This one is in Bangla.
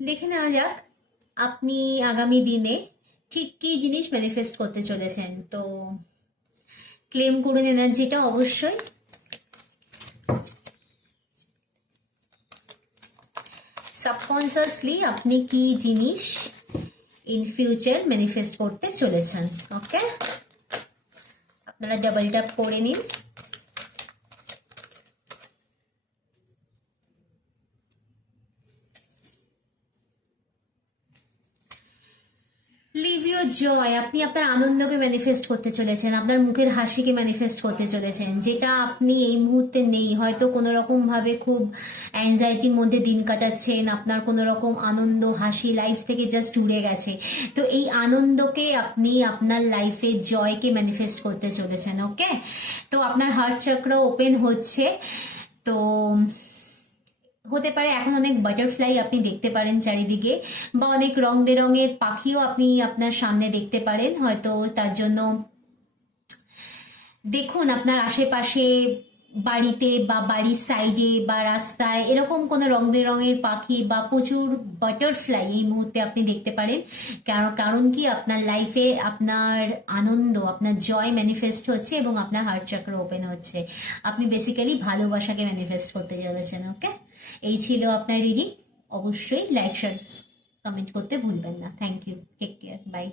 দেখে নেওয়া যাক আপনি আগামী দিনে ঠিক কী জিনিস ম্যানিফেস্ট করতে চলেছেন। তো ক্লেম করুন এনার্জিটা অবশ্যই। সাবকনসিয়াসলি আপনি কি জিনিস ইন ফিউচার ম্যানিফেস্ট করতে চলেছেন। ওকে, আপনারা ডাবল ট্যাপ করে নিন। লিভ ইউর জয়, আপনি আপনার আনন্দকে ম্যানিফেস্ট করতে চলেছেন, আপনার মুখের হাসিকে ম্যানিফেস্ট করতে চলেছেন, যেটা আপনি এই মুহূর্তে নেই। হয়তো কোনো রকম ভাবে খুব অ্যাংজাইটির মধ্যে দিন কাটাচ্ছেন, আপনার কোনো রকম আনন্দ হাসি লাইফ থেকে জাস্ট উড়ে গেছে। তো এই আনন্দকে আপনি আপনার লাইফে জয়কে ম্যানিফেস্ট করতে চলেছেন। ওকে, তো আপনার হার্ট চক্র ওপেন হচ্ছে। তো হতে পারে এখন অনেক বাটারফ্লাই আপনি দেখতে পারেন চারিদিকে, বা অনেক রং বেরঙের পাখিও আপনি আপনার সামনে দেখতে পারেন। হয়তো তার জন্য দেখুন আপনার আশেপাশে, বাড়িতে বা বাড়ির সাইডে বা রাস্তায় এরকম কোনো রং বেরঙের পাখি বা প্রচুর বাটারফ্লাই এই মুহূর্তে আপনি দেখতে পারেন। কারণ কারণ কি আপনার লাইফে আপনার আনন্দ, আপনার জয় ম্যানিফেস্ট হচ্ছে এবং আপনার হার্ট চক্র ওপেন হচ্ছে। আপনি বেসিক্যালি ভালোবাসাকে ম্যানিফেস্ট করতে চলেছেন। ওকে, এই ছিল আপনার রিডিং। অবশ্যই লাইক শেয়ার কমেন্ট করতে ভুলবেন না। Thank you, take care, by.